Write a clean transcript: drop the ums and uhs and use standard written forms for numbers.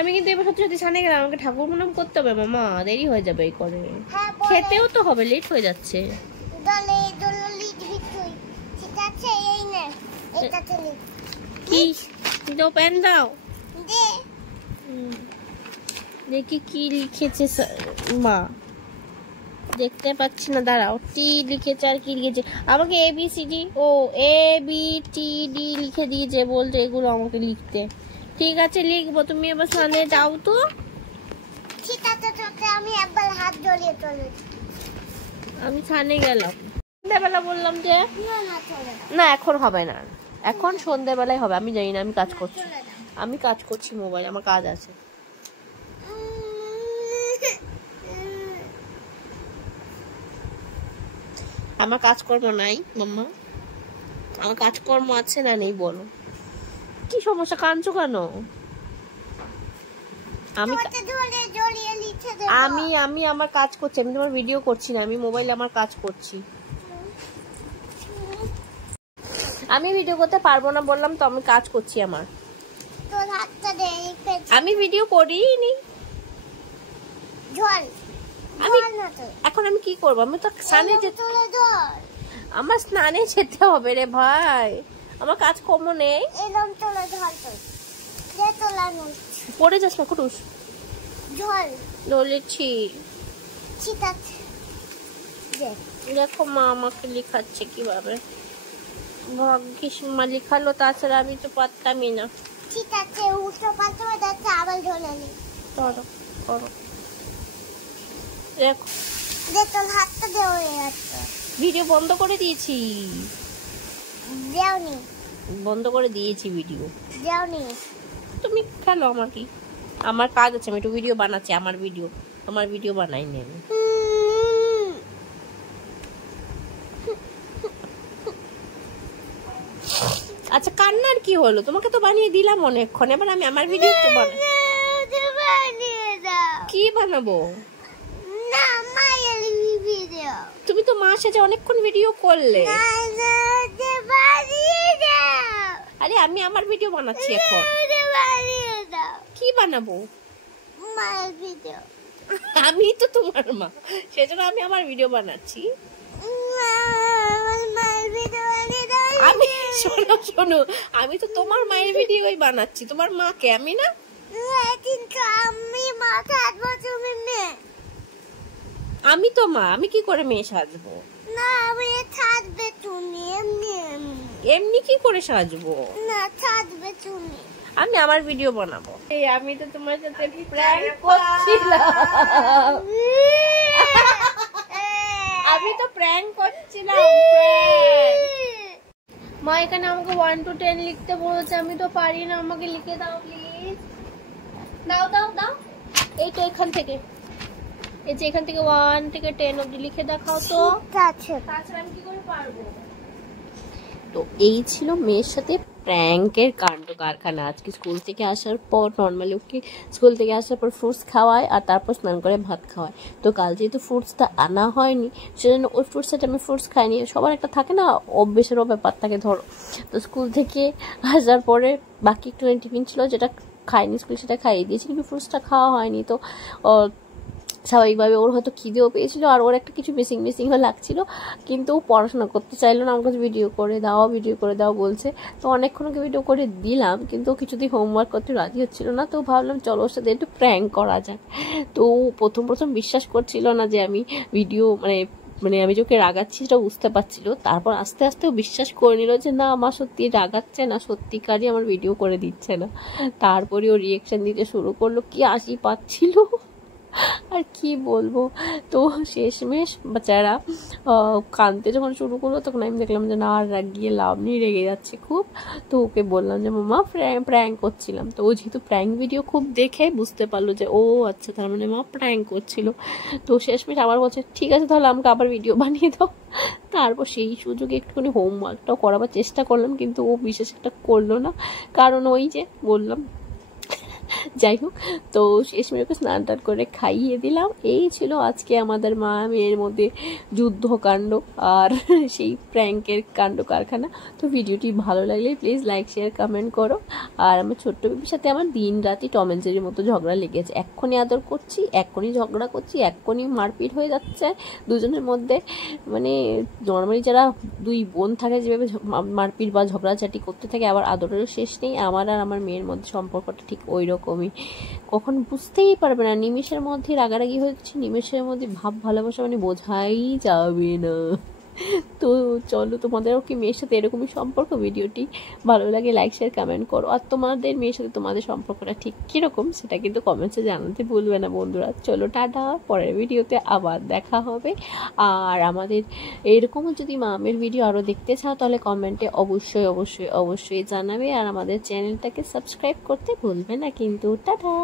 আমি কিন্তু এবার সত্যি সত্যি ছানে গেলাম, আমাকে ঠাকুর প্রণাম করতে হবে মামা, দেরি হয়ে যাবে এই করে। খেতেও তো হবে, লেট হয়ে যাচ্ছে। কি দাও, পেন দাও, দেখি কি লিখেছে মা, দেখতে পাচ্ছি না, দাঁড়াও। টি লিখেছে আর কি লিখেছে আমাকে, ABCD ও ABTD লিখে দিয়েছে, বলছে এগুলো আমাকে লিখতে। ঠিক আছে লিখবো, তুমি এবার সামনে যাও তো। ঠিক আছে আমি একবার হাত জড়িয়ে চলে, আমি সামনে গেলাম। সন্ধ্যাবেলা বললাম যে না এখন হবে না, এখন সন্ধ্যাবেলায় হবে। আমি জানি না, আমি কাজ করছি, আমি কাজ করছি মোবাইল, আমার কাজ আছে। আমার কাজকর্ম নাই মাম্মা, আমার কাজকর্ম আছে না নেই বলো? কি সমস্যা, কাঁদছো কেন? আমি আমার কাজ করছি, আমি তোমার ভিডিও করছি না, আমি মোবাইলে আমার কাজ করছি। আমি ভিডিও করতে পারবো না বললাম তো, আমি কাজ করছি আমার। আমি ভিডিও করিনি। এখন আমি কি করবো? আমি তো স্নানে যেতে, আমার স্নানে যেতে হবে রে ভাই, আমার কাজ কম নেই। পড়ে যাস না কুটুস, বলেছি। দেখো মা আমাকে লেখাচ্ছে কিভাবে, ভাগ্যিস মা লেখালো, তাছাড়া আমি তো পারতামই না। ঠিক আছে উল্টো পাল্টো হয়ে যাচ্ছে, আবার ধরে নি, করো করো। দেখো তোর হাতটা দেও, ভিডিও বন্ধ করে দিয়েছি। দেওনি? বন্ধ করে দিয়েছি ভিডিও। দেওনি? তুমি খেলো, আমার কি, আমার কাজ আছে, আমি একটু ভিডিও বানাচ্ছি, আমার ভিডিও, আমার ভিডিও বানাই নি। আচ্ছা কান্নার কি হলো, তোমাকে তো বানিয়ে দিলাম অনেকক্ষণ, এবার আমি আমার ভিডিও তো বানাই। কি বানাবো? তুমি তো মার সাথে অনেকক্ষণ ভিডিও করলে। আরে আমি আমার ভিডিও বানাচ্ছি এখন। কি বানাবো? মায়ের ভিডিও। আমি তো তোমার মা, সেজন্য আমি আমার ভিডিও বানাচ্ছি। আমি শোনো শোনো, আমি তো তোমার মায়ের ভিডিওই বানাচ্ছি, তোমার মাকে আমি না। আমি তো মা, আমি কি করে মেয়ে সাজবো? না আমি সাজবে তুমি, এমনি কি করে সাজবো? না সাজবে তুমি, আমি আমার ভিডিও বানাবো। এই আমি তো তোমার সাথে প্র্যাঙ্ক করছিলাম, আমি তো প্র্যাঙ্ক করছিলাম। মা এখানে আমাকে 1 to 10 লিখতে বলেছে, আমি তো পারি না, আমাকে লিখে দাও প্লিজ। দাও দাও দাও, এই তো এখান থেকে, এই যে এখান থেকে 1 থেকে 10 অবধি লিখে দেখাও তো। তাছাড়া আমি কি করে পারবো? তো এই ছিল মেয়ের সাথে প্র্যাঙ্কের কাণ্ড কারখানা। আজকে স্কুল থেকে আসার পর নর্মালি ওকে স্কুল থেকে আসার পর ফ্রুটস খাওয়ায়, আর তারপর স্নান করে ভাত খাওয়ায়। তো কাল যেহেতু ফ্রুটসটা আনা হয়নি, সেজন্য ওই ফ্রুটসটা আমি ফ্রুটস খাইনি। সবার একটা থাকে না, অভ্যেসেরও ব্যাপার থাকে ধরো। তো স্কুল থেকে আসার পরে বাকি একটু টিফিন ছিল যেটা খাইনি স্কুল, সেটা খাইয়ে দিয়েছি, কিন্তু ফ্রুটসটা খাওয়া হয়নি। তো স্বাভাবিকভাবে ওর হয়তো খিদেও পেয়েছিল, আর ওর একটা কিছু মিসিং লাগছিল, কিন্তু ও পড়াশোনা করতে চাইলো না, আমার কাছে ভিডিও করে দাও বলছে। তো অনেকক্ষণ ওকে ভিডিও করে দিলাম, কিন্তু ও কিছুতেই হোমওয়ার্ক করতে রাজি হচ্ছিল না। তো ভাবলাম চলো ওর সাথে একটু প্র্যাঙ্ক করা যাক। তো প্রথম বিশ্বাস করছিল না যে আমি ভিডিও মানে আমি যে ওকে রাগাচ্ছি সেটা বুঝতে পারছিল। তারপর আস্তে আস্তে ও বিশ্বাস করে নিল যে না আমার সত্যি রাগাচ্ছে না, সত্যিকারই আমার ভিডিও করে দিচ্ছে না। তারপরে ও রিয়েকশন দিতে শুরু করলো, কি হাসি পাচ্ছিল আর কি বলবো। তো শেষমেশ বেচারা কাঁদতে যখন শুরু করলো, তখন আমি দেখলাম যে না আর রাগিয়ে লাভ নেই, রেগে যাচ্ছে খুব। তো ওকে বললাম যে মামা প্র্যাঙ্ক করছিলাম। তো ও যেহেতু প্র্যাঙ্ক ভিডিও খুব দেখে বুঝতে পারলো যে ও আচ্ছা তার মানে মা প্র্যাঙ্ক করছিল। তো শেষমেশ আবার বলছে ঠিক আছে তাহলে আমাকে আবার ভিডিও বানিয়ে দাও। তারপর সেই সুযোগে একটুখানি হোমওয়ার্কটাও করাবার চেষ্টা করলাম, কিন্তু ও বিশেষ একটা করলো না, কারণ ওই যে বললাম যাই হোক, তো শেষমেশ ওকে স্নান টান করে খাইয়ে দিলাম। এই ছিল আজকে আমাদের মা মেয়ের মধ্যে যুদ্ধকাণ্ড আর সেই প্র্যাঙ্কের কাণ্ড কারখানা। তো ভিডিওটি ভালো লাগলে প্লিজ লাইক শেয়ার কমেন্ট করো। আর আমার ছোট্ট বেবির সাথে আমার দিন রাতি টম এন্ড জেরির মতো ঝগড়া লেগেছে, এক্ষুনি আদর করছি, এক্ষুনি ঝগড়া করছি, এক্ষুনি মারপিট হয়ে যাচ্ছে দুজনের মধ্যে। মানে নর্মালি যারা দুই বোন থাকে যেভাবে মারপিট বা ঝগড়াঝাটি করতে থাকে, আবার আদরেরও শেষ নেই, আমার আর আমার মেয়ের মধ্যে সম্পর্কটা ঠিক ওই রকমই। কখন বুঝতেই পারবে না, নিমেষের মধ্যে রাগারাগি হচ্ছে, নিমেষের মধ্যে ভাব ভালোবাসা মানে বোঝাই যাবে না। তো চলো, তোমাদেরও কি মেয়ের সাথে এরকমই সম্পর্ক? ভিডিওটি ভালো লাগে লাইক শেয়ার কমেন্ট করো। আর তোমাদের মেয়ের সাথে তোমাদের সম্পর্কটা ঠিক কীরকম সেটা কিন্তু কমেন্টসে জানাতে ভুলবে না বন্ধুরা। চলো টাটা, পরের ভিডিওতে আবার দেখা হবে। আর আমাদের এরকমও যদি মামের ভিডিও আরও দেখতে চাও তাহলে কমেন্টে অবশ্যই অবশ্যই অবশ্যই জানাবে। আর আমাদের চ্যানেলটাকে সাবস্ক্রাইব করতে ভুলবে না কিন্তু। টাটা।